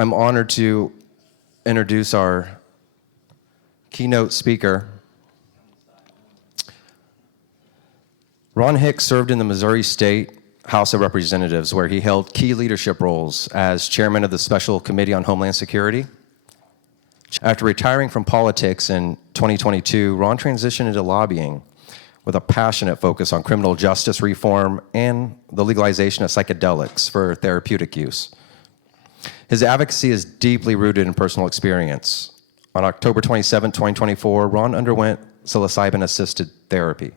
I'm honored to introduce our keynote speaker. Ron Hicks served in the Missouri State House of Representatives, where he held key leadership roles as chairman of the Special Committee on Homeland Security. After retiring from politics in 2022, Ron transitioned into lobbying with a passionate focus on criminal justice reform and the legalization of psychedelics for therapeutic use. His advocacy is deeply rooted in personal experience. On October 27, 2024, Ron underwent psilocybin-assisted therapy,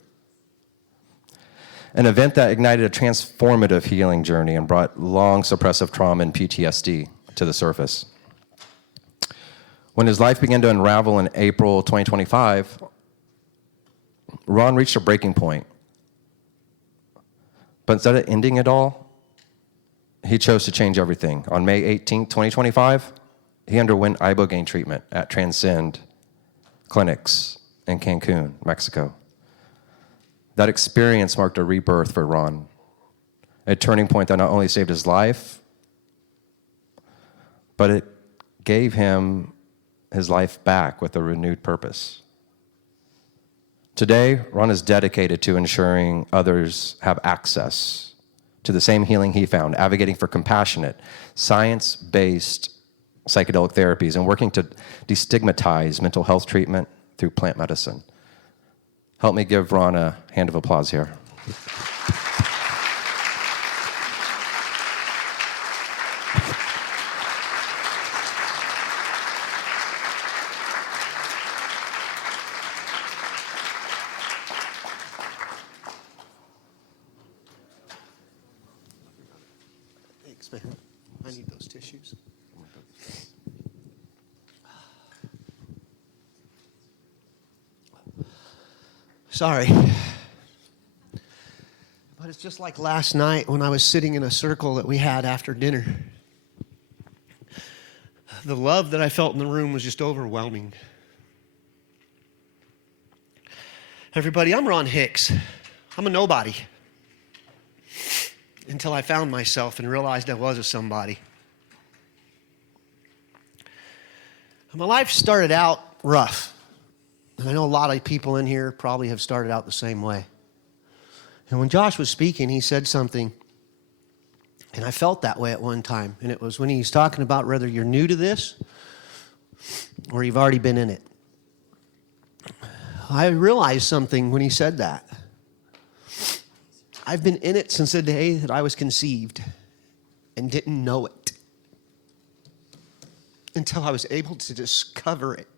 an event that ignited a transformative healing journey and brought long suppressive trauma and PTSD to the surface. When his life began to unravel in April 2025, Ron reached a breaking point. But instead of ending it all, he chose to change everything. On May 18, 2025, he underwent Ibogaine treatment at Transcend Clinics in Cancun, Mexico. That experience marked a rebirth for Ron, a turning point that not only saved his life, but it gave him his life back with a renewed purpose. Today, Ron is dedicated to ensuring others have access to the same healing he found, advocating for compassionate, science-based psychedelic therapies and working to destigmatize mental health treatment through plant medicine. Help me give Ron a hand of applause here. Thanks, man. I need those tissues. Sorry. But it's just like last night when I was sitting in a circle that we had after dinner. The love that I felt in the room was just overwhelming. Everybody, I'm Ron Hicks. I'm a nobody. Until I found myself and realized I was a somebody. My life started out rough. And I know a lot of people in here probably have started out the same way. And when Josh was speaking, he said something, and I felt that way at one time. And it was when he was talking about whether you're new to this or you've already been in it. I realized something when he said that. I've been in it since the day that I was conceived and didn't know it until I was able to discover it.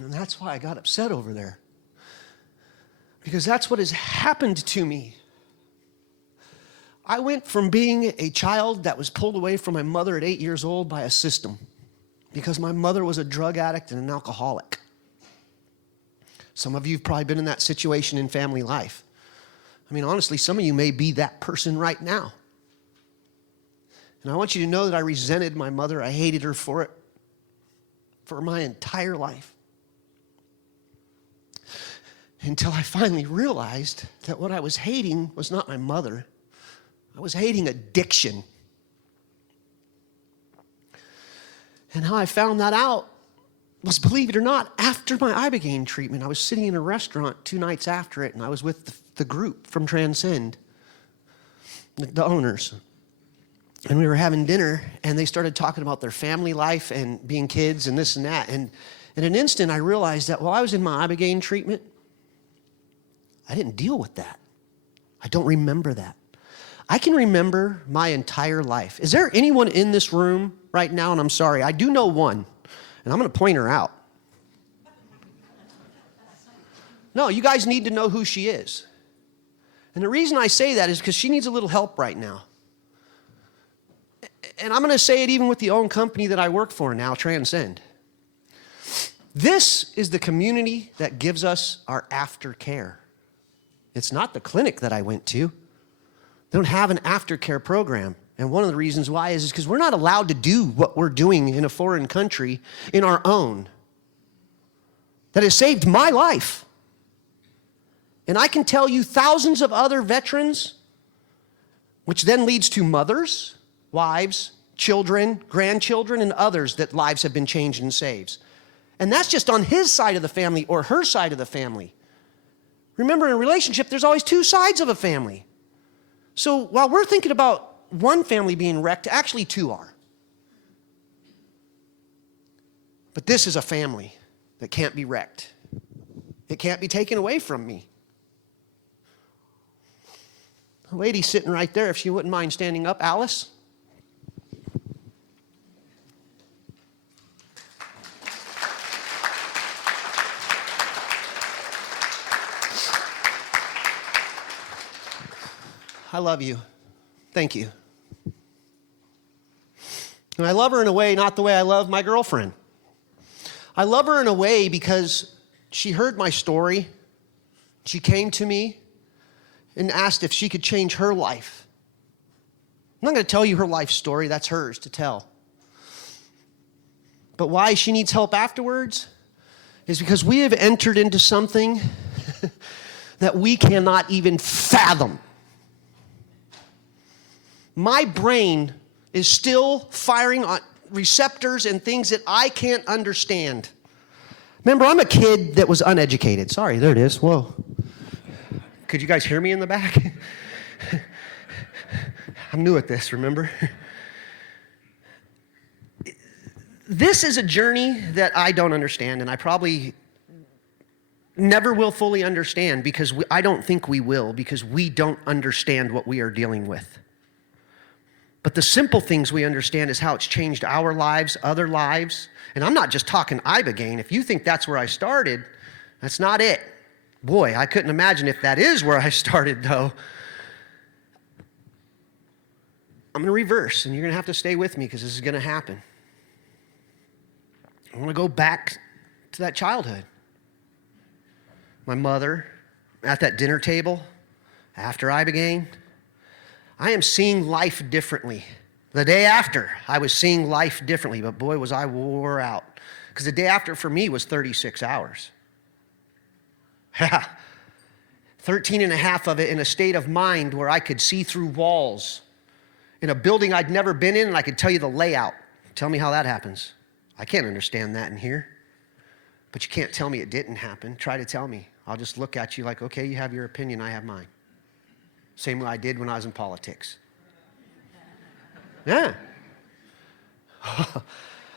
And that's why I got upset over there. Because that's what has happened to me. I went from being a child that was pulled away from my mother at 8 years old by a system because my mother was a drug addict and an alcoholic. Some of you have probably been in that situation in family life. I mean, honestly, some of you may be that person right now. And I want you to know that I resented my mother. I hated her for it for my entire life. Until I finally realized that what I was hating was not my mother. I was hating addiction. And how I found that out was, believe it or not, after my Ibogaine treatment. I was sitting in a restaurant 2 nights after it, and I was with the group from Transcend, the owners. And we were having dinner, and they started talking about their family life and being kids and this and that. And in an instant, I realized that while I was in my Ibogaine treatment, I didn't deal with that. I don't remember that. I can remember my entire life. Is there anyone in this room right now? And I'm sorry, I do know one, and I'm going to point her out. No, you guys need to know who she is. And the reason I say that is because she needs a little help right now. And I'm going to say it even with the own company that I work for now, Transcend. This is the community that gives us our aftercare. It's not the clinic that I went to. They don't have an aftercare program. And one of the reasons why is because we're not allowed to do what we're doing in a foreign country in our own. That has saved my life. And I can tell you thousands of other veterans, which then leads to mothers, wives, children, grandchildren, and others that lives have been changed and saved. And that's just on his side of the family or her side of the family. Remember, in a relationship, there's always two sides of a family. So while we're thinking about one family being wrecked, actually two are. But this is a family that can't be wrecked. It can't be taken away from me. The lady sitting right there, if she wouldn't mind standing up, Alice. I love you. Thank you. And I love her in a way, not the way I love my girlfriend. I love her in a way because she heard my story. She came to me and asked if she could change her life. I'm not going to tell you her life story. That's hers to tell. But why she needs help afterwards is because we have entered into something that we cannot even fathom. My brain is still firing on receptors and things that I can't understand. Remember, I'm a kid that was uneducated. Sorry, there it is. Whoa. Could you guys hear me in the back? I'm new at this, remember? This is a journey that I don't understand, and I probably never will fully understand because I don't think we will, because we don't understand what we are dealing with. But the simple things we understand is how it's changed our lives, other lives. And I'm not just talking Ibogaine. If you think that's where I started, that's not it. Boy, I couldn't imagine if that is where I started, though. I'm going to reverse, and you're going to have to stay with me because this is going to happen. I want to go back to that childhood. My mother at that dinner table after Ibogaine. I am seeing life differently. The day after, I was seeing life differently, but boy, was I wore out. Because the day after for me was 36 hours. 13 and a half of it in a state of mind where I could see through walls in a building I'd never been in, and I could tell you the layout. Tell me how that happens. I can't understand that in here. But you can't tell me it didn't happen. Try to tell me. I'll just look at you like, okay, you have your opinion, I have mine. Same way I did when I was in politics. Yeah.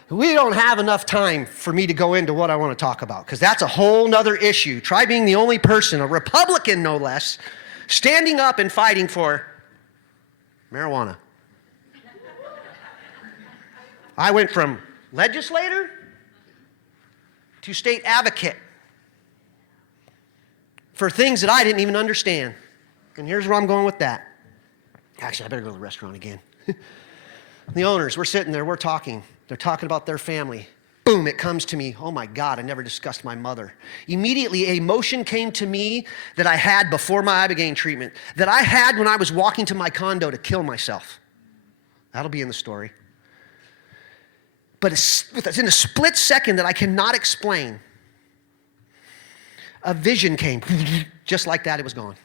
We don't have enough time for me to go into what I want to talk about, because that's a whole nother issue. Try being the only person, a Republican no less, standing up and fighting for marijuana. I went from legislator to state advocate for things that I didn't even understand. And here's where I'm going with that. Actually, I better go to the restaurant again. The owners, we're sitting there, we're talking. They're talking about their family. Boom, it comes to me. Oh my God, I never discussed my mother. Immediately, a emotion came to me that I had before my Ibogaine treatment, that I had when I was walking to my condo to kill myself. That'll be in the story. But it's in a split second that I cannot explain. A vision came. Just like that, it was gone.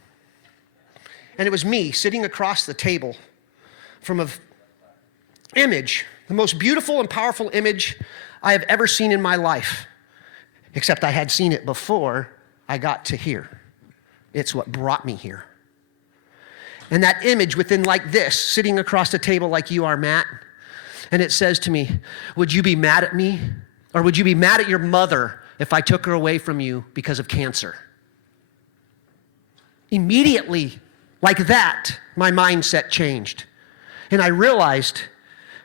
And it was me sitting across the table from an image, the most beautiful and powerful image I have ever seen in my life, except I had seen it before I got to here. It's what brought me here. And that image within like this, sitting across the table like you are, Matt, and it says to me, would you be mad at me? Or would you be mad at your mother if I took her away from you because of cancer? Immediately, like that, my mindset changed. And I realized,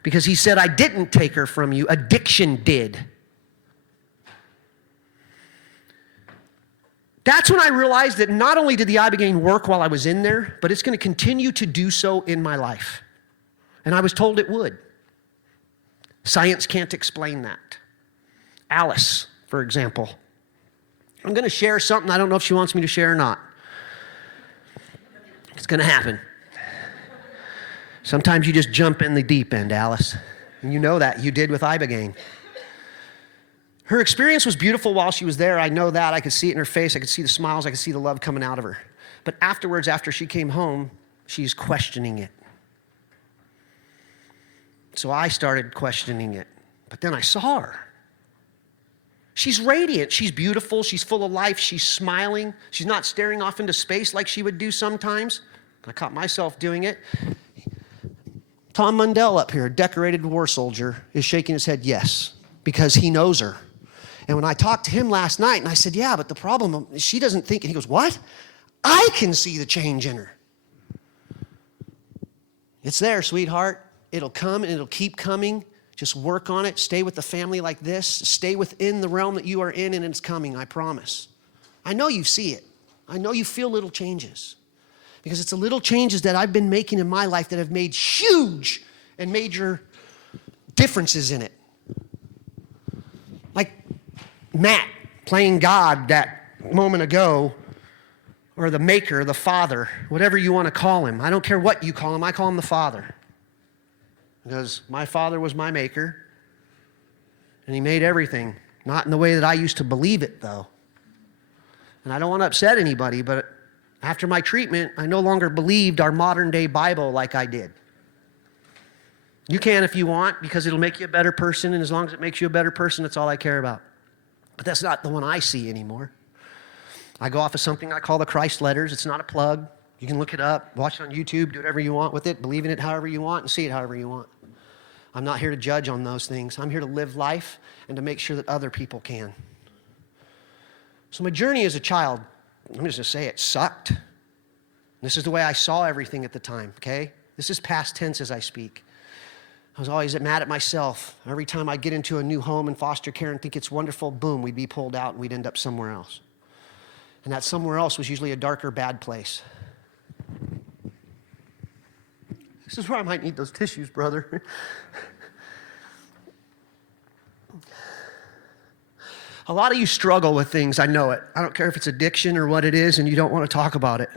because he said, I didn't take her from you, addiction did. That's when I realized that not only did the Ibogaine work while I was in there, but it's going to continue to do so in my life. And I was told it would. Science can't explain that. Alice, for example. I'm going to share something. I don't know if she wants me to share or not. It's going to happen. Sometimes you just jump in the deep end, Alice. And you know that. You did with Ibogaine. Her experience was beautiful while she was there. I know that. I could see it in her face. I could see the smiles. I could see the love coming out of her. But afterwards, after she came home, she's questioning it. So I started questioning it. But then I saw her. She's radiant. She's beautiful. She's full of life. She's smiling. She's not staring off into space like she would do sometimes. I caught myself doing it. Tom Mundell up here, decorated war soldier, is shaking his head yes, because he knows her. And when I talked to him last night, and I said, yeah, but the problem is she doesn't think, and he goes, what? I can see the change in her. It's there, sweetheart. It'll come and it'll keep coming. Just work on it. Stay with the family like this. Stay within the realm that you are in, and it's coming, I promise. I know you see it. I know you feel little changes. Because it's the little changes that I've been making in my life that have made huge and major differences in it. Like Matt playing God that moment ago, or the maker, the father, whatever you want to call him. I don't care what you call him. I call him the father. Because my father was my maker, and he made everything. Not in the way that I used to believe it, though. And I don't want to upset anybody, but after my treatment, I no longer believed our modern-day Bible like I did. You can if you want, because it'll make you a better person, and as long as it makes you a better person, that's all I care about. But that's not the one I see anymore. I go off of something I call the Christ letters. It's not a plug. You can look it up, watch it on YouTube, do whatever you want with it, believe in it however you want, and see it however you want. I'm not here to judge on those things. I'm here to live life and to make sure that other people can. So my journey as a child, I'm just going to say it sucked. This is the way I saw everything at the time, okay? This is past tense as I speak. I was always mad at myself. Every time I'd get into a new home in foster care and think it's wonderful, boom, we'd be pulled out and we'd end up somewhere else. And that somewhere else was usually a darker, bad place. This is where I might need those tissues, brother. A lot of you struggle with things, I know it. I don't care if it's addiction or what it is, and you don't want to talk about it.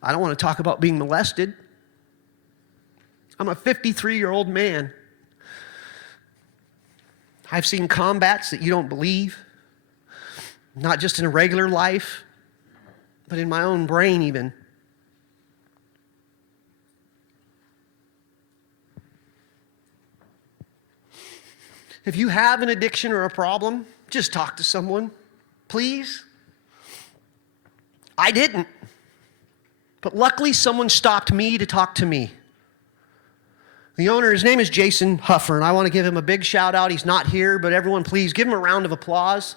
I don't want to talk about being molested. I'm a 53-year-old man. I've seen combats that you don't believe, not just in a regular life, but in my own brain even. If you have an addiction or a problem, just talk to someone, please. I didn't. But luckily, someone stopped me to talk to me. The owner, his name is Jason Huffer, and I want to give him a big shout out. He's not here, but everyone please give him a round of applause.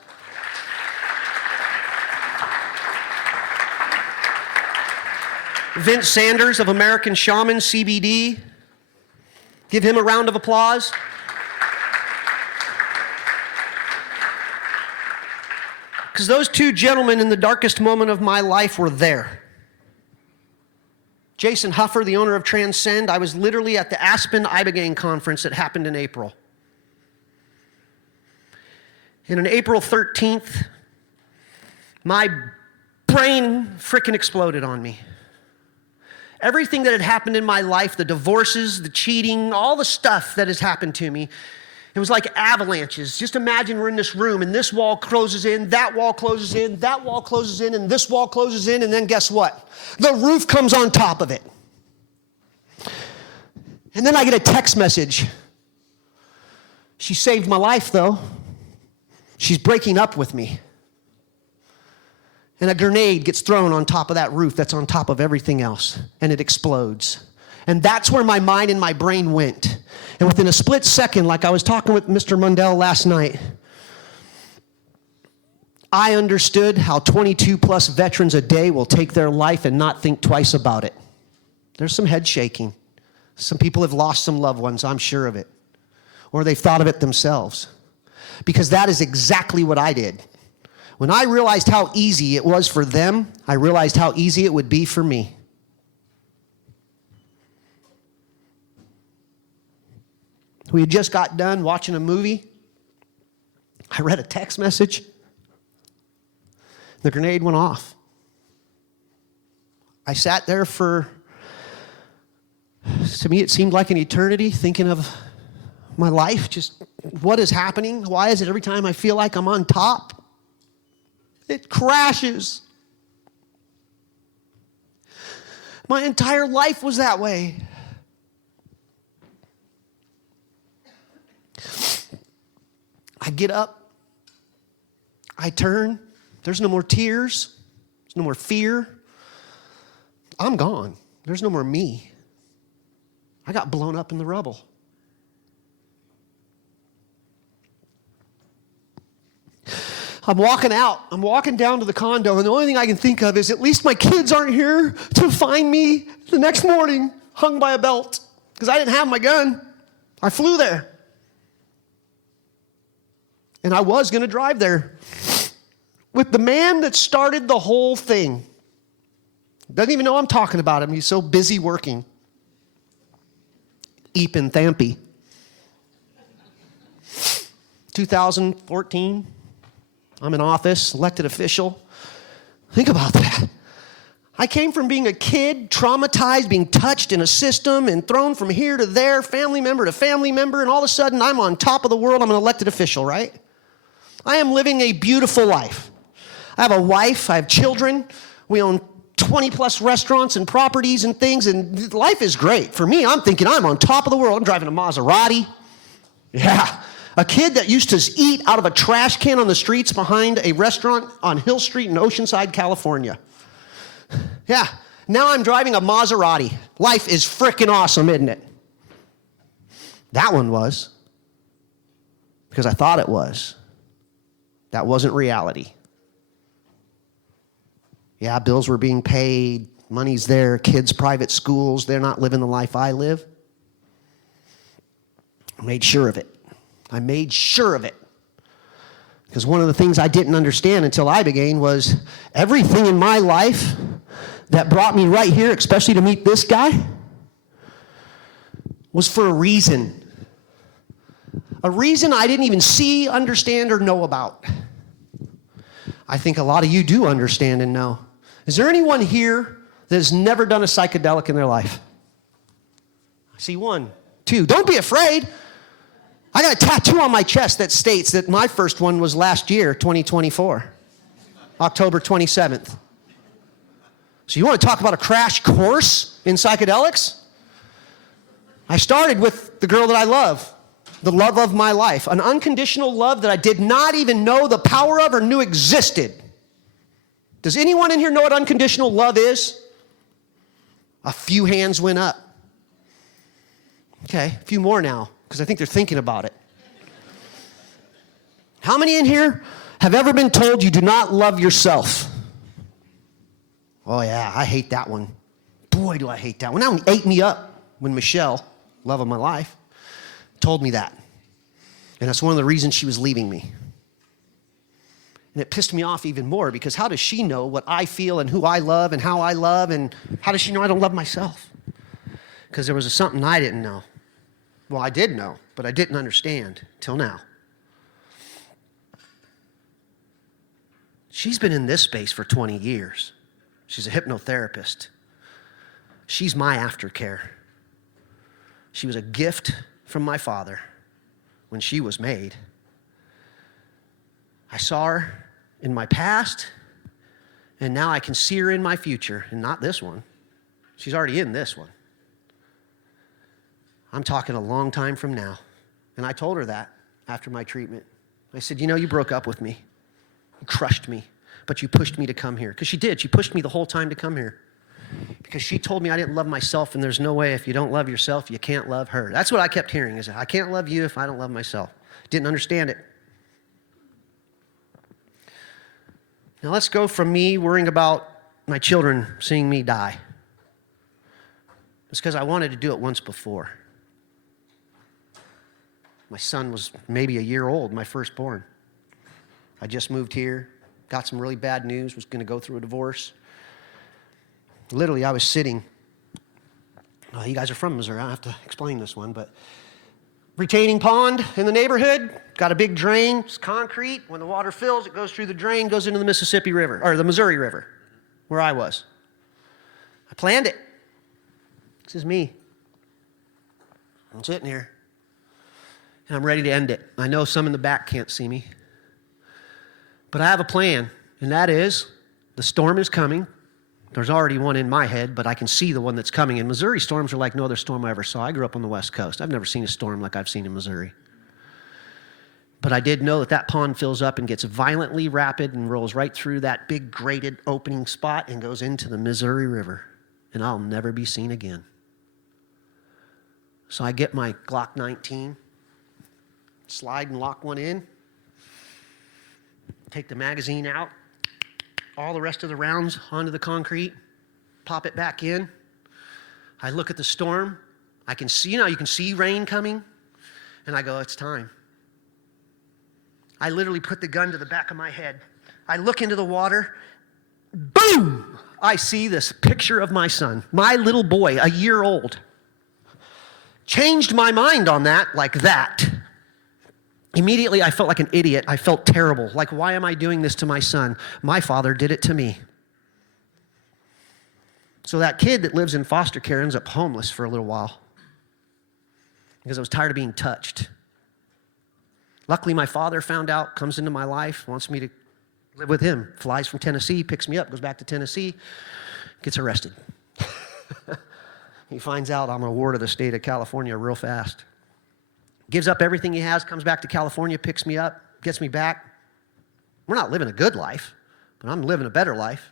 Vince Sanders of American Shaman CBD. Give him a round of applause. Because those two gentlemen in the darkest moment of my life were there. Jason Huffer, the owner of Transcend, I was literally at the Aspen Ibogaine conference that happened in April. And on April 13th, my brain frickin' exploded on me. Everything that had happened in my life, the divorces, the cheating, all the stuff that has happened to me, it was like avalanches. Just imagine we're in this room and this wall closes in, that wall closes in, that wall closes in, and this wall closes in, and then guess what? The roof comes on top of it. And then I get a text message. She saved my life, though. She's breaking up with me. And a grenade gets thrown on top of that roof that's on top of everything else, and it explodes. And that's where my mind and my brain went. And within a split second, like I was talking with Mr. Mundell last night, I understood how 22 plus veterans a day will take their life and not think twice about it. There's some head shaking. Some people have lost some loved ones, I'm sure of it. Or they've thought of it themselves. Because that is exactly what I did. When I realized how easy it was for them, I realized how easy it would be for me. We had just got done watching a movie. I read a text message. The grenade went off. I sat there for, to me it seemed like an eternity, thinking of my life, just what is happening? Why is it every time I feel like I'm on top, it crashes? My entire life was that way. I get up, I turn, there's no more tears, there's no more fear. I'm gone. There's no more me. I got blown up in the rubble. I'm walking out. I'm walking down to the condo, and the only thing I can think of is at least my kids aren't here to find me the next morning hung by a belt, because I didn't have my gun. I flew there. And I was going to drive there with the man that started the whole thing. Doesn't even know I'm talking about him. He's so busy working. Ethan Thampy. 2014. I'm in office, elected official. Think about that. I came from being a kid, traumatized, being touched in a system and thrown from here to there, family member to family member, and all of a sudden I'm on top of the world. I'm an elected official, right? I am living a beautiful life. I have a wife, I have children. We own 20 plus restaurants and properties and things, and life is great. For me, I'm thinking I'm on top of the world. I'm driving a Maserati. Yeah. A kid that used to eat out of a trash can on the streets behind a restaurant on Hill Street in Oceanside, California. Yeah, now I'm driving a Maserati. Life is freaking awesome, isn't it? That one was, because I thought it was. That wasn't reality. Yeah, bills were being paid, money's there, kids' private schools, they're not living the life I live. I made sure of it. I made sure of it. Because one of the things I didn't understand until Ibogaine was everything in my life that brought me right here, especially to meet this guy, was for a reason. A reason I didn't even see, understand, or know about. I think a lot of you do understand and know. Is there anyone here that has never done a psychedelic in their life? I see one, two. Don't be afraid. I got a tattoo on my chest that states that my first one was last year, 2024, October 27th. So you want to talk about a crash course in psychedelics? I started with the girl that I love, the love of my life, an unconditional love that I did not even know the power of or knew existed. Does anyone in here know what unconditional love is? A few hands went up. Okay, a few more now, because I think they're thinking about it. How many in here have ever been told you do not love yourself? Oh yeah, I hate that one. Boy, do I hate that one. That one ate me up when Michelle, love of my life, told me that. And that's one of the reasons she was leaving me. And it pissed me off even more, because how does she know what I feel and who I love and how I love, and how does she know I don't love myself? Because there was something I didn't know. Well, I did know, but I didn't understand till now. She's been in this space for 20 years. She's a hypnotherapist. She's my aftercare. She was a gift from my father when she was made. I saw her in my past, and now I can see her in my future, and not this one. She's already in this one. I'm talking a long time from now. And I told her that after my treatment. I said, you know, you broke up with me. You crushed me, but you pushed me to come here. Because she did. She pushed me the whole time to come here. Because she told me I didn't love myself, and there's no way if you don't love yourself, you can't love her. That's what I kept hearing, is I can't love you if I don't love myself. Didn't understand it. Now let's go from me worrying about my children seeing me die. It's because I wanted to do it once before. My son was maybe a year old, my firstborn. I just moved here, got some really bad news, was going to go through a divorce. Literally, I was sitting, you guys are from Missouri, I don't have to explain this one, but retaining pond in the neighborhood, got a big drain, it's concrete. When the water fills, it goes through the drain, goes into the Mississippi River, or the Missouri River, where I was. I planned it. This is me. I'm sitting here, and I'm ready to end it. I know some in the back can't see me, but I have a plan, and that is the storm is coming. There's already one in my head, but I can see the one that's coming. And Missouri storms are like no other storm I ever saw. I grew up on the West Coast. I've never seen a storm like I've seen in Missouri. But I did know that that pond fills up and gets violently rapid and rolls right through that big graded opening spot and goes into the Missouri River. And I'll never be seen again. So I get my Glock 19, slide and lock one in, take the magazine out, all the rest of the rounds onto the concrete, pop it back in. I look at the storm. I can see, you can see rain coming. And I go, it's time. I literally put the gun to the back of my head. I look into the water. Boom! I see this picture of my son, my little boy, a year old. Changed my mind on that like that. Immediately, I felt like an idiot. I felt terrible. Like, why am I doing this to my son? My father did it to me. So that kid that lives in foster care ends up homeless for a little while because I was tired of being touched. Luckily, my father found out, comes into my life, wants me to live with him. Flies from Tennessee, picks me up, goes back to Tennessee, gets arrested. He finds out I'm a ward of the state of California real fast. Gives up everything he has, comes back to California, picks me up, gets me back. We're not living a good life, but I'm living a better life.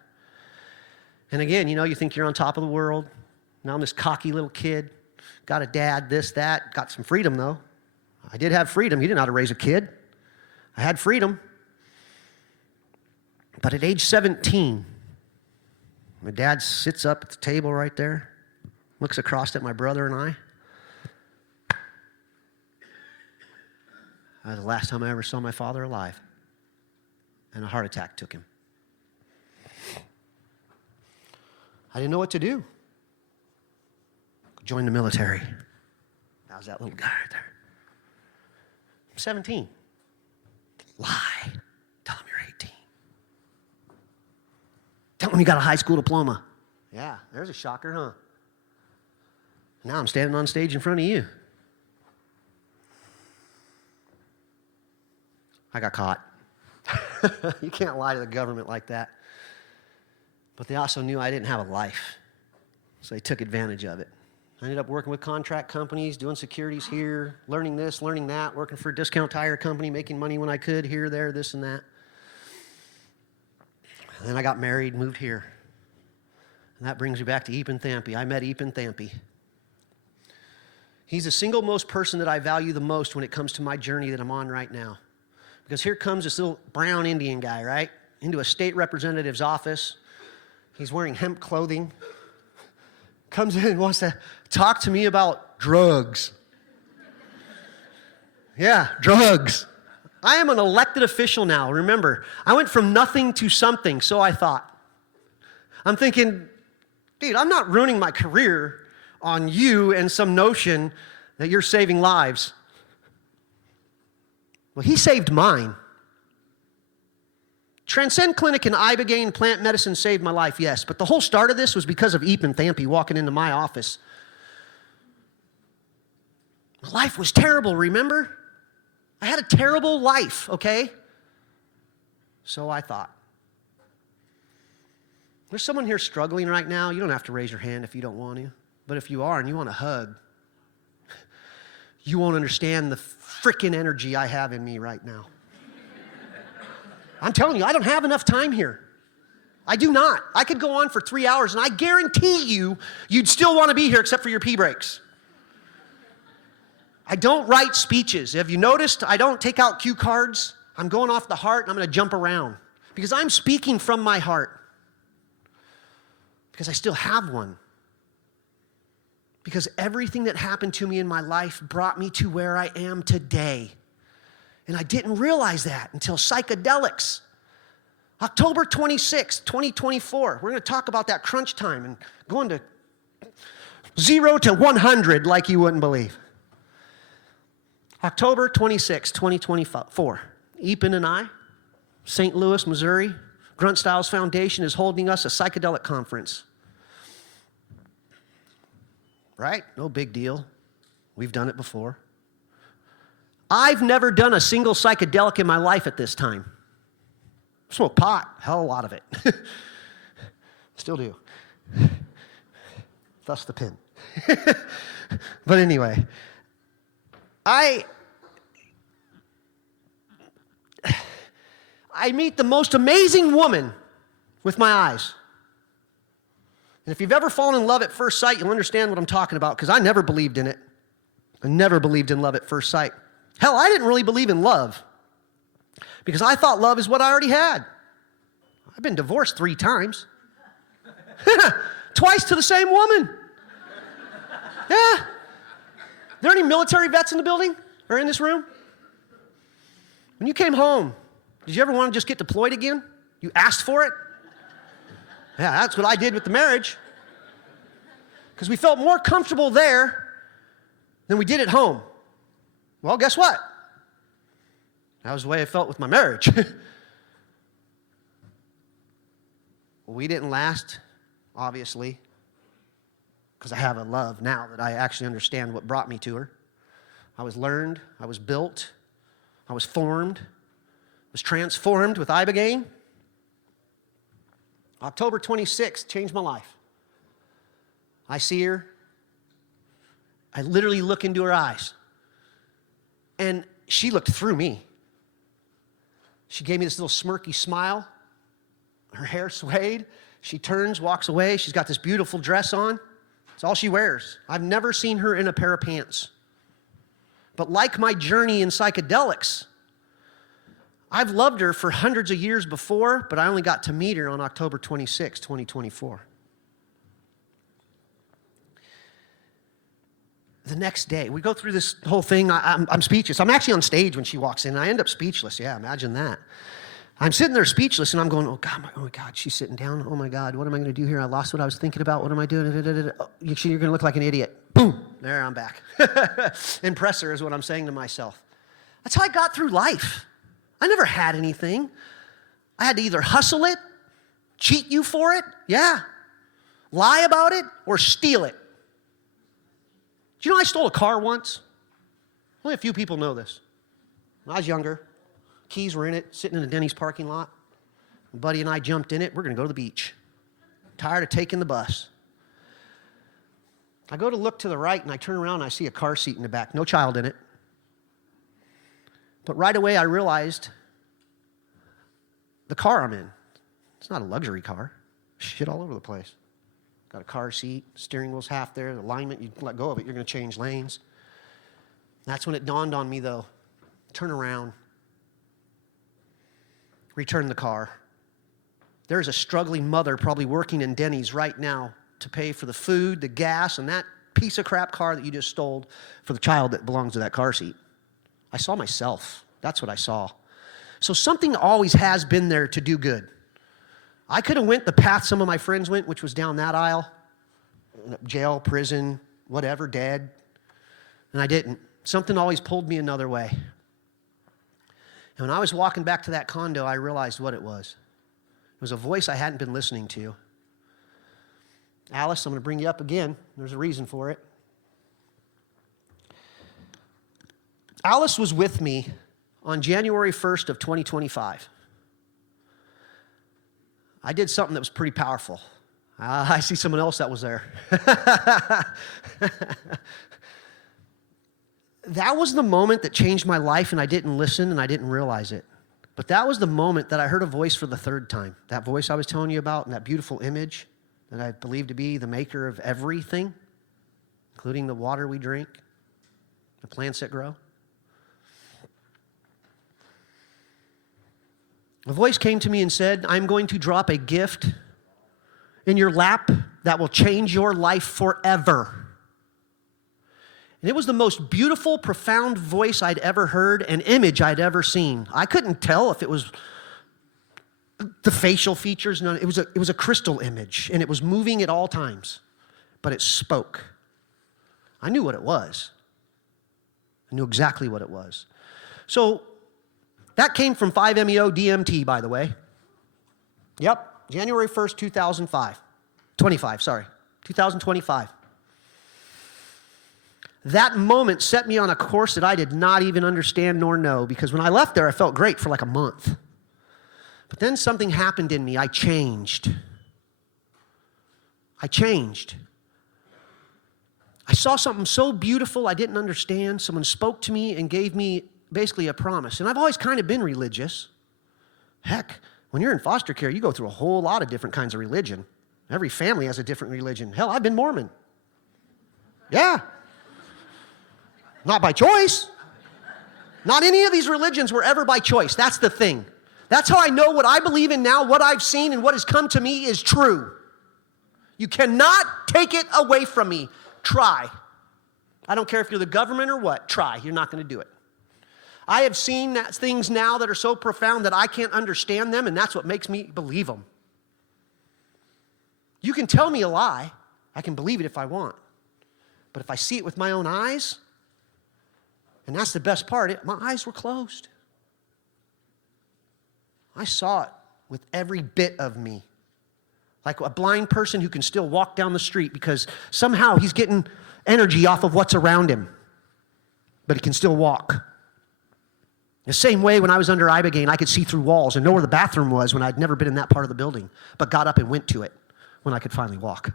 And again, you think you're on top of the world. Now I'm this cocky little kid. Got a dad, this, that. Got some freedom, though. I did have freedom. He didn't know how to raise a kid. I had freedom. But at age 17, my dad sits up at the table right there, looks across at my brother and I. That was the last time I ever saw my father alive. And a heart attack took him. I didn't know what to do. Joined the military. That was that little guy right there. I'm 17. Lie. Tell them you're 18. Tell them you got a high school diploma. Yeah, there's a shocker, huh? Now I'm standing on stage in front of you. I got caught. You can't lie to the government like that. But they also knew I didn't have a life. So they took advantage of it. I ended up working with contract companies, doing securities here, learning this, learning that, working for a discount tire company, making money when I could, here, there, this, and that. And then I got married, moved here. And that brings me back to Epen Thampy. I met Epen Thampy. He's the single most person that I value the most when it comes to my journey that I'm on right now. Because here comes this little brown Indian guy, right? Into a state representative's office. He's wearing hemp clothing. Comes in and wants to talk to me about drugs. Yeah, drugs. I am an elected official now, remember. I went from nothing to something, so I thought. I'm thinking, dude, I'm not ruining my career on you and some notion that you're saving lives. Well, he saved mine. Transcend Clinic and Ibogaine plant medicine saved my life, yes. But the whole start of this was because of Epen Thampy walking into my office. My life was terrible, remember? I had a terrible life, okay? So I thought. There's someone here struggling right now. You don't have to raise your hand if you don't want to. But if you are and you want a hug, you won't understand the freaking energy I have in me right now. I'm telling you, I don't have enough time here. I do not. I could go on for 3 hours, and I guarantee you'd still want to be here except for your pee breaks. I don't write speeches. Have you noticed? I don't take out cue cards. I'm going off the heart, and I'm going to jump around because I'm speaking from my heart because I still have one. Because everything that happened to me in my life brought me to where I am today. And I didn't realize that until psychedelics. October 26th, 2024. We're going to talk about that crunch time and going to 0 to 100 like you wouldn't believe. October 26th, 2024. Epen and I, St. Louis, Missouri, Grunt Styles Foundation is holding us a psychedelic conference. Right? No big deal. We've done it before. I've never done a single psychedelic in my life at this time. Smoke pot, hell, a lot of it. Still do. Thus the pin. But anyway, I meet the most amazing woman with my eyes. And if you've ever fallen in love at first sight, you'll understand what I'm talking about, because I never believed in it. I never believed in love at first sight. Hell, I didn't really believe in love because I thought love is what I already had. I've been divorced 3 times. Twice to the same woman. Yeah. There any military vets in the building or in this room? When you came home, did you ever want to just get deployed again? You asked for it? Yeah, that's what I did with the marriage. Because we felt more comfortable there than we did at home. Well, guess what? That was the way I felt with my marriage. We didn't last, obviously, because I have a love now that I actually understand what brought me to her. I was learned, I was built, I was formed, was transformed with Ibogaine. October 26th changed my life. I see her. I literally look into her eyes. And she looked through me. She gave me this little smirky smile. Her hair swayed. She turns, walks away. She's got this beautiful dress on. It's all she wears. I've never seen her in a pair of pants. But like my journey in psychedelics, I've loved her for hundreds of years before, but I only got to meet her on October 26, 2024. The next day, we go through this whole thing. I'm speechless. I'm actually on stage when she walks in, and I end up speechless. Yeah, imagine that. I'm sitting there speechless, and I'm going, oh my God, she's sitting down. Oh my God, what am I going to do here? I lost what I was thinking about. What am I doing? Oh, you're going to look like an idiot. Boom, there, I'm back. Impress her is what I'm saying to myself. That's how I got through life. I never had anything. I had to either hustle it, cheat you for it, yeah, lie about it, or steal it. Do you know I stole a car once? Only a few people know this. When I was younger, keys were in it, sitting in a Denny's parking lot. My buddy and I jumped in it. We're going to go to the beach. Tired of taking the bus. I go to look to the right, and I turn around, and I see a car seat in the back. No child in it. But right away, I realized the car I'm in, it's not a luxury car. Shit all over the place. Got a car seat, steering wheel's half there, the alignment, you let go of it, you're going to change lanes. That's when it dawned on me, though. Turn around. Return the car. There's a struggling mother probably working in Denny's right now to pay for the food, the gas, and that piece of crap car that you just stole for the child that belongs to that car seat. I saw myself. That's what I saw. So something always has been there to do good. I could have went the path some of my friends went, which was down that aisle. Jail, prison, whatever, dead. And I didn't. Something always pulled me another way. And when I was walking back to that condo, I realized what it was. It was a voice I hadn't been listening to. Alice, I'm going to bring you up again. There's a reason for it. Alice was with me on January 1st of 2025. I did something that was pretty powerful. I see someone else that was there. That was the moment that changed my life, and I didn't listen, and I didn't realize it. But that was the moment that I heard a voice for the 3rd time. That voice I was telling you about, and that beautiful image that I believe to be the maker of everything, including the water we drink, the plants that grow. A voice came to me and said, I'm going to drop a gift in your lap that will change your life forever. And it was the most beautiful, profound voice I'd ever heard, an image I'd ever seen. I couldn't tell if it was the facial features. No, it was a crystal image, and it was moving at all times, but it spoke. I knew what it was. I knew exactly what it was. So that came from 5-MeO DMT, by the way. Yep, January 1st, 2025. That moment set me on a course that I did not even understand nor know, because when I left there, I felt great for like a month. But then something happened in me. I changed. I saw something so beautiful I didn't understand. Someone spoke to me and gave me basically a promise. And I've always kind of been religious. Heck, when you're in foster care, you go through a whole lot of different kinds of religion. Every family has a different religion. Hell, I've been Mormon. Yeah. Not by choice. Not any of these religions were ever by choice. That's the thing. That's how I know what I believe in now, what I've seen, and what has come to me is true. You cannot take it away from me. Try. I don't care if you're the government or what. Try. You're not going to do it. I have seen things now that are so profound that I can't understand them, and that's what makes me believe them. You can tell me a lie. I can believe it if I want. But if I see it with my own eyes, and that's the best part, my eyes were closed. I saw it with every bit of me. Like a blind person who can still walk down the street because somehow he's getting energy off of what's around him, but he can still walk. The same way when I was under Ibogaine, I could see through walls and know where the bathroom was when I'd never been in that part of the building, but got up and went to it when I could finally walk.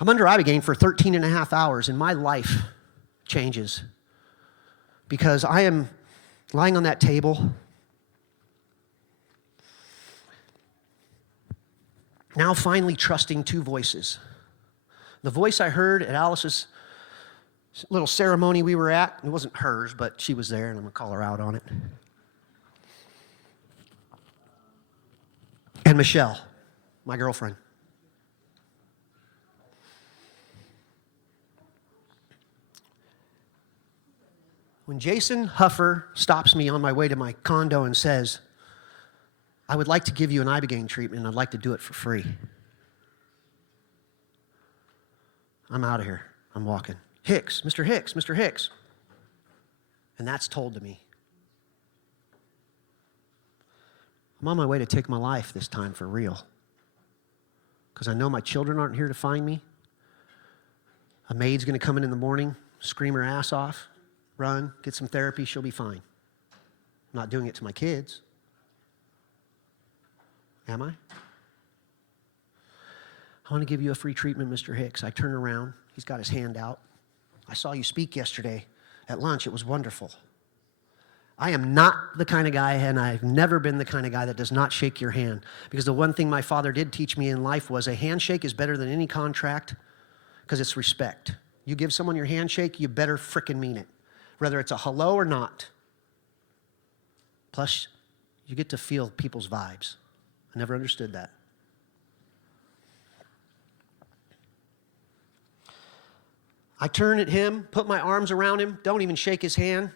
I'm under Ibogaine for 13 and a half hours, and my life changes because I am lying on that table, now finally trusting two voices. The voice I heard at Alice's little ceremony we were at, it wasn't hers, but she was there, and I'm going to call her out on it. And Michelle, my girlfriend. When Jason Huffer stops me on my way to my condo and says, I would like to give you an Ibogaine treatment, and I'd like to do it for free. I'm out of here. I'm walking. Hicks, Mr. Hicks, Mr. Hicks. And that's told to me. I'm on my way to take my life this time for real. Because I know my children aren't here to find me. A maid's going to come in the morning, scream her ass off, run, get some therapy, she'll be fine. I'm not doing it to my kids. Am I? I want to give you a free treatment, Mr. Hicks. I turn around. He's got his hand out. I saw you speak yesterday at lunch. It was wonderful. I am not the kind of guy, and I've never been the kind of guy that does not shake your hand. Because the one thing my father did teach me in life was a handshake is better than any contract because it's respect. You give someone your handshake, you better frickin' mean it, whether it's a hello or not. Plus, you get to feel people's vibes. I never understood that. I turn at him, put my arms around him, don't even shake his hand.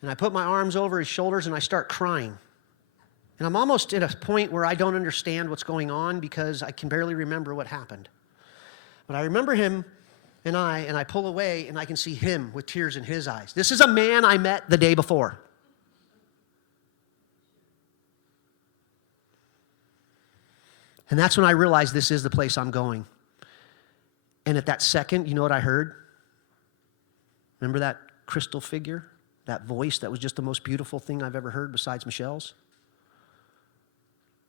And I put my arms over his shoulders and I start crying. And I'm almost at a point where I don't understand what's going on because I can barely remember what happened. But I remember him and I pull away and I can see him with tears in his eyes. This is a man I met the day before. And that's when I realized this is the place I'm going. And at that second, you know what I heard? Remember that crystal figure? That voice that was just the most beautiful thing I've ever heard besides Michelle's?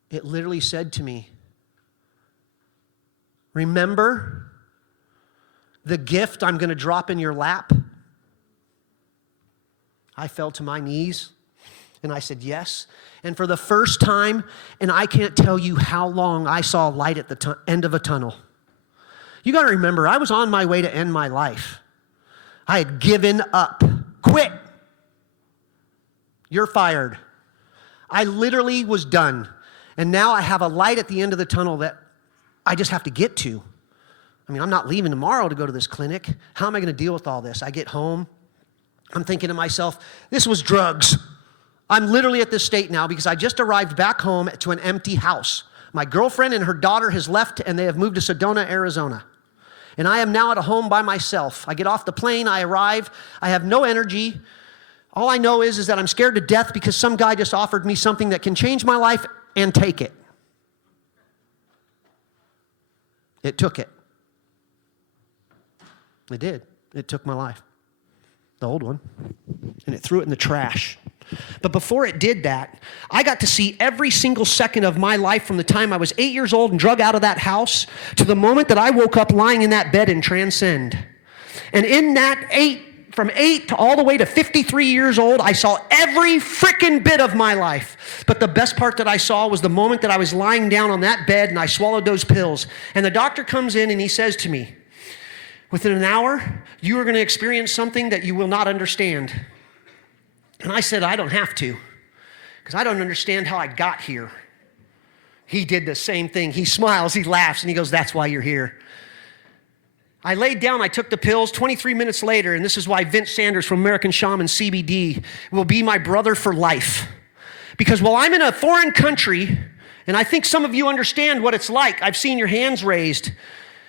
It literally said to me, remember the gift I'm going to drop in your lap? I fell to my knees and I said yes. And for the first time, and I can't tell you how long, I saw light at the end of a tunnel. You got to remember, I was on my way to end my life. I had given up. Quit. You're fired. I literally was done. And now I have a light at the end of the tunnel that I just have to get to. I mean, I'm not leaving tomorrow to go to this clinic. How am I going to deal with all this? I get home. I'm thinking to myself, this was drugs. I'm literally at this state now because I just arrived back home to an empty house. My girlfriend and her daughter has left and they have moved to Sedona, Arizona. And I am now at a home by myself. I get off the plane, I arrive, I have no energy. All I know is that I'm scared to death because some guy just offered me something that can change my life and take it. It took it. It did. It took my life. The old one. And it threw it in the trash. But before it did that, I got to see every single second of my life from the time I was 8 years old and drug out of that house to the moment that I woke up lying in that bed in Transcend. And in that from 8 to all the way to 53 years old, I saw every frickin' bit of my life. But the best part that I saw was the moment that I was lying down on that bed and I swallowed those pills. And the doctor comes in and he says to me, within an hour, you are going to experience something that you will not understand. And I said, I don't have to, because I don't understand how I got here. He did the same thing. He smiles, he laughs, and he goes, that's why you're here. I laid down, I took the pills. 23 minutes later, and this is why Vince Sanders from American Shaman CBD will be my brother for life. Because while I'm in a foreign country, and I think some of you understand what it's like, I've seen your hands raised.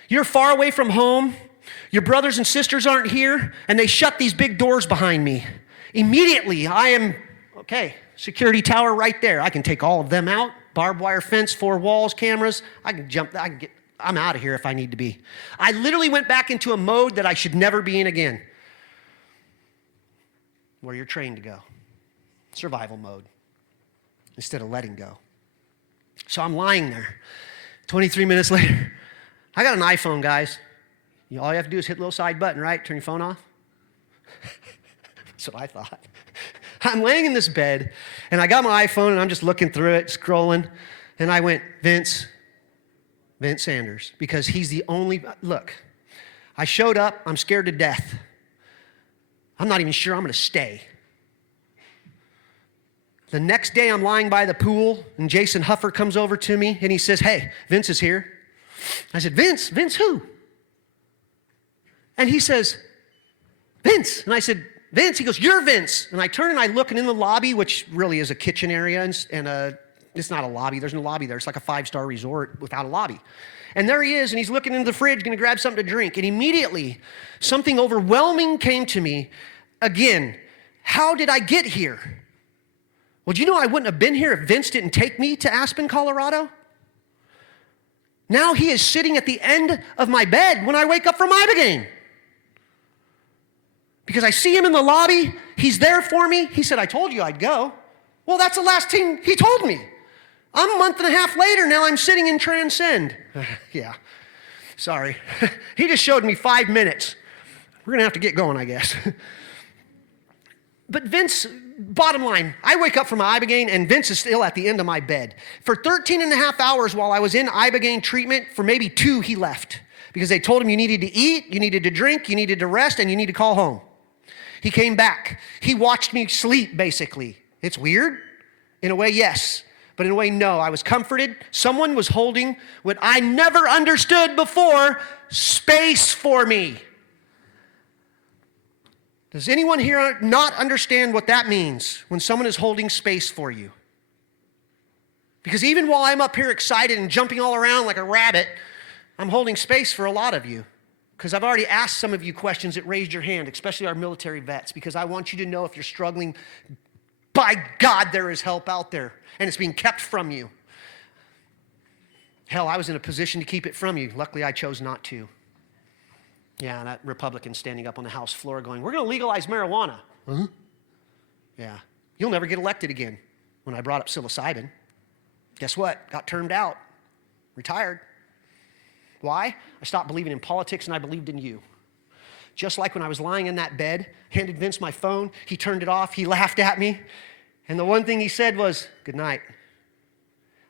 You're far away from home, your brothers and sisters aren't here, and they shut these big doors behind me. Immediately, I am, okay, security tower right there. I can take all of them out, barbed wire fence, 4 walls, cameras. I'm out of here if I need to be. I literally went back into a mode that I should never be in again. Where you're trained to go. Survival mode. Instead of letting go. So I'm lying there. 23 minutes later. I got an iPhone, guys. All you have to do is hit the little side button, right? Turn your phone off. That's what I thought. I'm laying in this bed, and I got my iPhone, and I'm just looking through it, scrolling, and I went, Vince Sanders, because he's the only, look, I showed up, I'm scared to death. I'm not even sure I'm going to stay. The next day, I'm lying by the pool, and Jason Huffer comes over to me, and he says, hey, Vince is here. I said, Vince who? And he says, Vince. And I said, Vince. He goes, you're Vince. And I turn and I look, and in the lobby, which really is a kitchen area, and it's not a lobby. There's no lobby there. It's like a 5-star resort without a lobby. And there he is, and he's looking into the fridge, going to grab something to drink. And immediately, something overwhelming came to me. Again, how did I get here? Well, do you know I wouldn't have been here if Vince didn't take me to Aspen, Colorado? Now he is sitting at the end of my bed when I wake up from Ibogaine. Because I see him in the lobby. He's there for me. He said, I told you I'd go. Well, that's the last thing he told me. I'm a month and a half later, now I'm sitting in Transcend. Yeah, sorry. He just showed me 5 minutes. We're going to have to get going, I guess. But Vince, bottom line, I wake up from Ibogaine, and Vince is still at the end of my bed. For 13 and a half hours while I was in Ibogaine treatment, for maybe 2, he left. Because they told him you needed to eat, you needed to drink, you needed to rest, and you need to call home. He came back. He watched me sleep, basically. It's weird. In a way, yes. But in a way, no. I was comforted. Someone was holding what I never understood before, space for me. Does anyone here not understand what that means when someone is holding space for you? Because even while I'm up here excited and jumping all around like a rabbit, I'm holding space for a lot of you. Because I've already asked some of you questions that raised your hand, especially our military vets, because I want you to know if you're struggling, by God, there is help out there, and it's being kept from you. Hell, I was in a position to keep it from you. Luckily, I chose not to. Yeah, that Republican standing up on the House floor going, we're going to legalize marijuana. Huh? Yeah, you'll never get elected again. When I brought up psilocybin, guess what? Got turned out, retired. Why? I stopped believing in politics, and I believed in you. Just like when I was lying in that bed, handed Vince my phone, he turned it off, he laughed at me, and the one thing he said was, good night.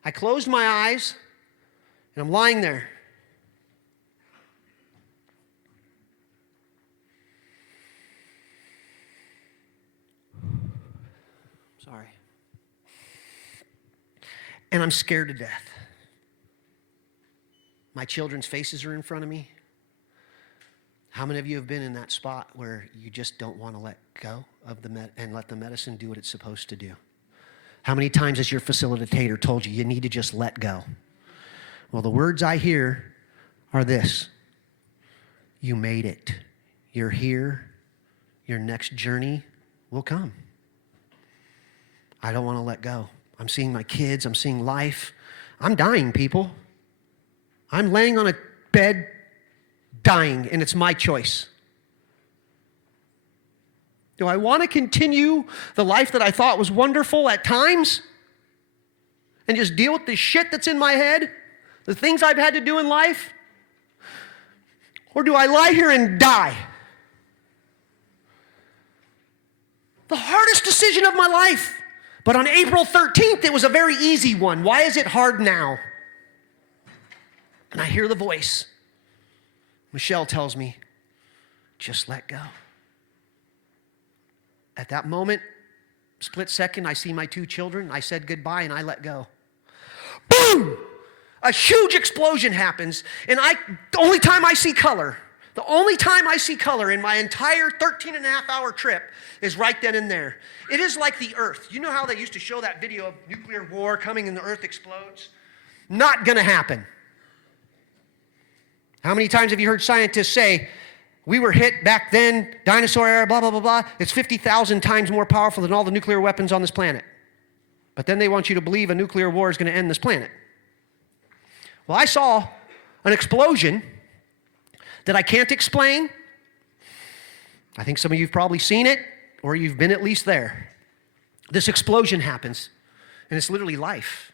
I closed my eyes, and I'm lying there. Sorry. And I'm scared to death. My children's faces are in front of me. How many of you have been in that spot where you just don't want to let go of and let the medicine do what it's supposed to do? How many times has your facilitator told you you need to just let go? Well, the words I hear are this. You made it. You're here. Your next journey will come. I don't want to let go. I'm seeing my kids. I'm seeing life. I'm dying, people. I'm laying on a bed dying, and it's my choice. Do I want to continue the life that I thought was wonderful at times and just deal with the shit that's in my head, the things I've had to do in life? Or do I lie here and die? The hardest decision of my life. But on April 13th, it was a very easy one. Why is it hard now? And I hear the voice. Michelle tells me, just let go. At that moment, split second, I see my 2 children. I said goodbye and I let go. Boom! A huge explosion happens, and the only time I see color in my entire 13 and a half hour trip is right then and there. It is like the earth. You know how they used to show that video of nuclear war coming and the earth explodes? Not gonna happen. How many times have you heard scientists say, we were hit back then, dinosaur era, blah, blah, blah, blah. It's 50,000 times more powerful than all the nuclear weapons on this planet. But then they want you to believe a nuclear war is gonna end this planet. Well, I saw an explosion that I can't explain. I think some of you have probably seen it, or you've been at least there. This explosion happens, and it's literally life.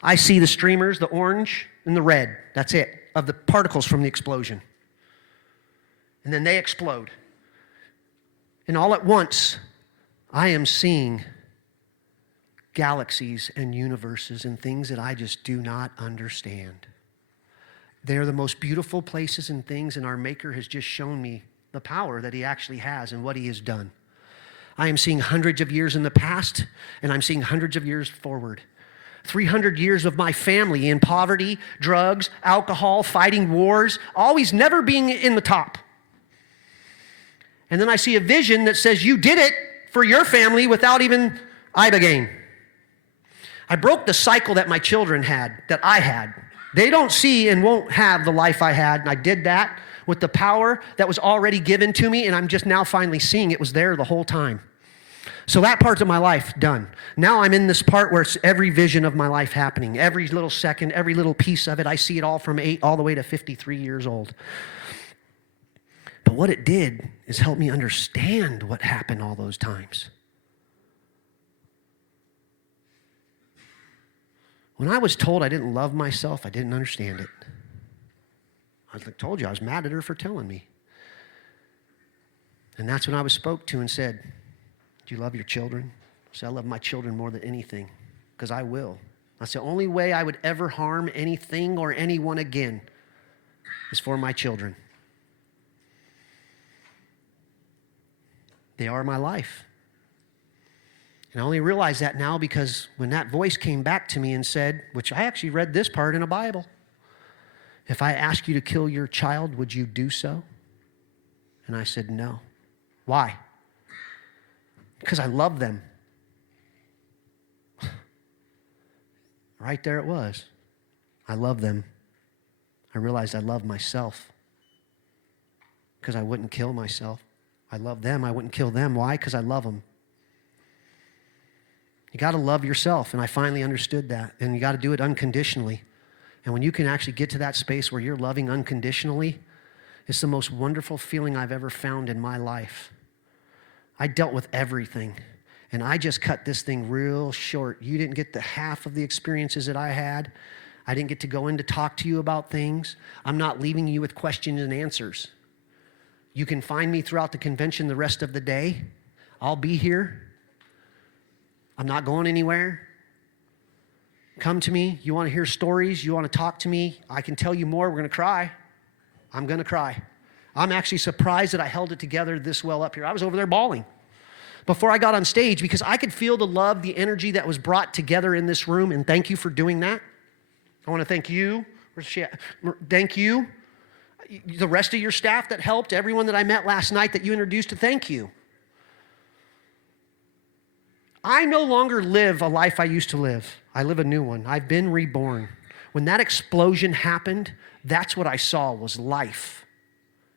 I see the streamers, the orange and the red, that's it, of the particles from the explosion. And then they explode. And all at once, I am seeing galaxies and universes and things that I just do not understand. They're the most beautiful places and things, and our Maker has just shown me the power that he actually has and what he has done. I am seeing hundreds of years in the past, and I'm seeing hundreds of years forward. 300 years of my family in poverty, drugs, alcohol, fighting wars, always never being in the top. And then I see a vision that says, you did it for your family without even Ibogaine. I broke the cycle that my children had, that I had. They don't see and won't have the life I had, and I did that with the power that was already given to me, and I'm just now finally seeing it was there the whole time. So that part of my life, done. Now I'm in this part where it's every vision of my life happening, every little second, every little piece of it. I see it all from 8 all the way to 53 years old. But what it did is help me understand what happened all those times. When I was told I didn't love myself, I didn't understand it. I told you, I was mad at her for telling me. And that's when I was spoke to and said, do you love your children? I said, I love my children more than anything, because I will. That's the only way I would ever harm anything or anyone again is for my children. They are my life. And I only realize that now because when that voice came back to me and said, which I actually read this part in a Bible, if I ask you to kill your child, would you do so? And I said, no. Why? Because I love them. Right there it was. I love them. I realized I love myself because I wouldn't kill myself. I love them. I wouldn't kill them. Why? Because I love them. You got to love yourself, and I finally understood that, and you got to do it unconditionally. And when you can actually get to that space where you're loving unconditionally, it's the most wonderful feeling I've ever found in my life. I dealt with everything, and I just cut this thing real short. You didn't get the half of the experiences that I had. I didn't get to go in to talk to you about things. I'm not leaving you with questions and answers. You can find me throughout the convention the rest of the day. I'll be here. I'm not going anywhere. Come to me. You want to hear stories? You want to talk to me? I can tell you more. We're going to cry. I'm going to cry. I'm actually surprised that I held it together this well up here. I was over there bawling before I got on stage because I could feel the love, the energy that was brought together in this room, and thank you for doing that. I want to thank you. Where's she at? Thank you. The rest of your staff that helped, everyone that I met last night that you introduced to, thank you. I no longer live a life I used to live. I live a new one. I've been reborn. When that explosion happened, that's what I saw was life.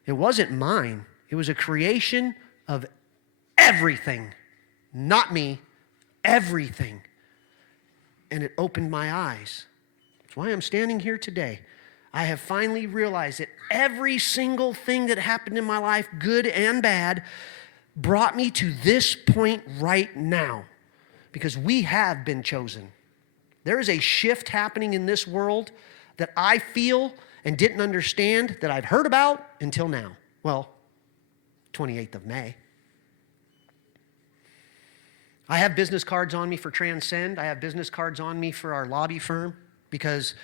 It wasn't mine. It was a creation of everything. Not me, everything. And it opened my eyes. That's why I'm standing here today. I have finally realized that every single thing that happened in my life, good and bad, brought me to this point right now. Because we have been chosen. There is a shift happening in this world that I feel and didn't understand that I've heard about until now. Well, 28th of May. I have business cards on me for Transcend. I have business cards on me for our lobby firm because,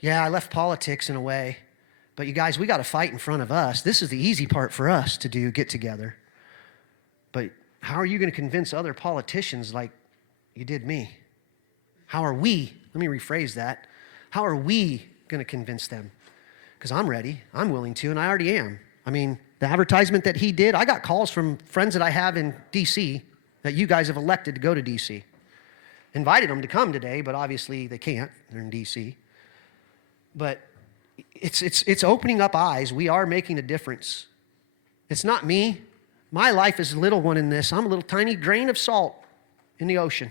yeah, I left politics in a way. But you guys, we got to fight in front of us. This is the easy part for us to do, get together. But how are you going to convince other politicians like you did me? How are we, let me rephrase that, how are we going to convince them? Because I'm ready, I'm willing to, and I already am. I mean, the advertisement that he did, I got calls from friends that I have in D.C. that you guys have elected to go to D.C. Invited them to come today, but obviously they can't, they're in D.C. But it's opening up eyes. We are making a difference. It's not me. My life is a little one in this. I'm a little tiny grain of salt in the ocean.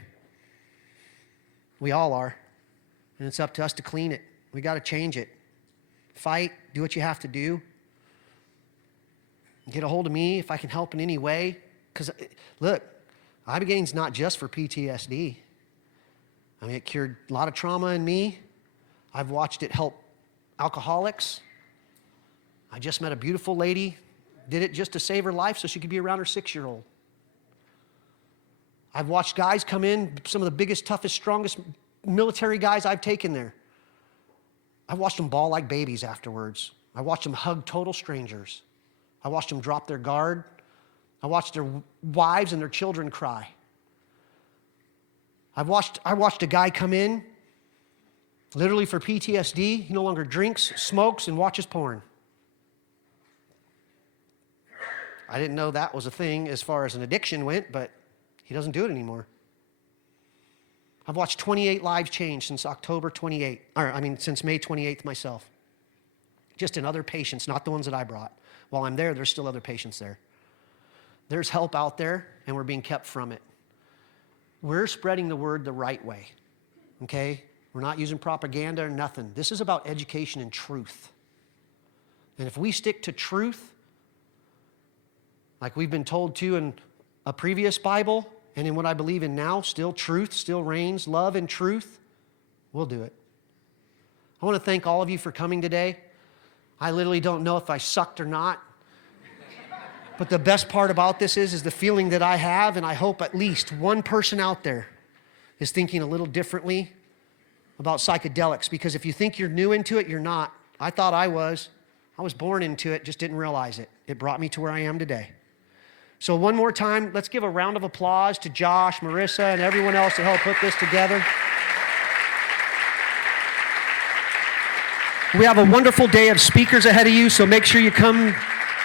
We all are. And it's up to us to clean it. We got to change it. Fight, do what you have to do. Get a hold of me if I can help in any way. Because, look, Ibogaine's not just for PTSD. I mean, it cured a lot of trauma in me. I've watched it help alcoholics. I just met a beautiful lady, did it just to save her life so she could be around her 6-year-old. I've watched guys come in, some of the biggest, toughest, strongest military guys I've taken there. I watched them bawl like babies afterwards. I watched them hug total strangers. I watched them drop their guard. I watched their wives and their children cry. I watched a guy come in, literally for PTSD. He no longer drinks, smokes, and watches porn. I didn't know that was a thing as far as an addiction went, but he doesn't do it anymore. I've watched 28 lives change since October 28th, since May 28th myself. Just in other patients, not the ones that I brought. While I'm there, there's still other patients there. There's help out there, and we're being kept from it. We're spreading the word the right way, okay? We're not using propaganda or nothing. This is about education and truth. And if we stick to truth, like we've been told to in a previous Bible, and in what I believe in now, still truth, still reigns, love and truth, we'll do it. I want to thank all of you for coming today. I literally don't know if I sucked or not. But the best part about this is the feeling that I have, and I hope at least one person out there is thinking a little differently about psychedelics, because if you think you're new into it, you're not. I thought I was. I was born into it, just didn't realize it. It brought me to where I am today. So one more time, let's give a round of applause to Josh, Marissa, and everyone else that helped put this together. We have a wonderful day of speakers ahead of you, so make sure you come.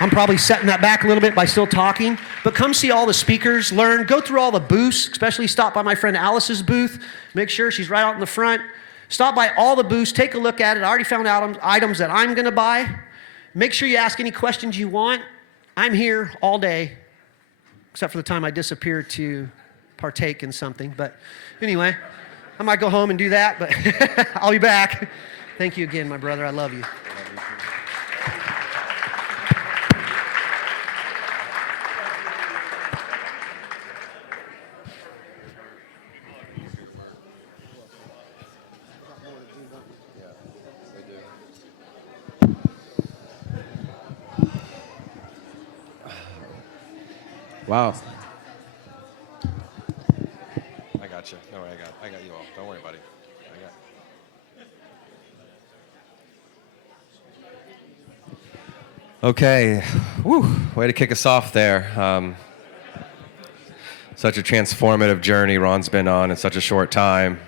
I'm probably setting that back a little bit by still talking, but come see all the speakers, learn, go through all the booths, especially stop by my friend Alice's booth. Make sure she's right out in the front. Stop by all the booths, take a look at it. I already found out items that I'm going to buy. Make sure you ask any questions you want. I'm here all day, except for the time I disappear to partake in something. But anyway, I might go home and do that, but I'll be back. Thank you again, my brother. I love you. Wow. I got you. No, I got you all. Don't worry, buddy. Okay. Woo. Way to kick us off there. Such a transformative journey Ron's been on in such a short time.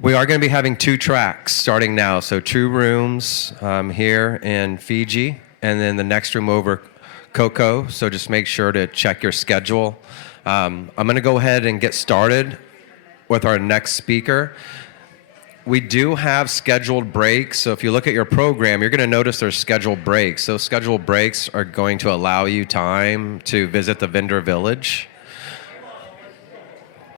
We are going to be having 2 tracks starting now. So 2 rooms here in Fiji, and then the next room over Coco, so just make sure to check your schedule. I'm going to go ahead and get started with our next speaker. We do have scheduled breaks, so if you look at your program, you're going to notice there's scheduled breaks. Those scheduled breaks are going to allow you time to visit the vendor village.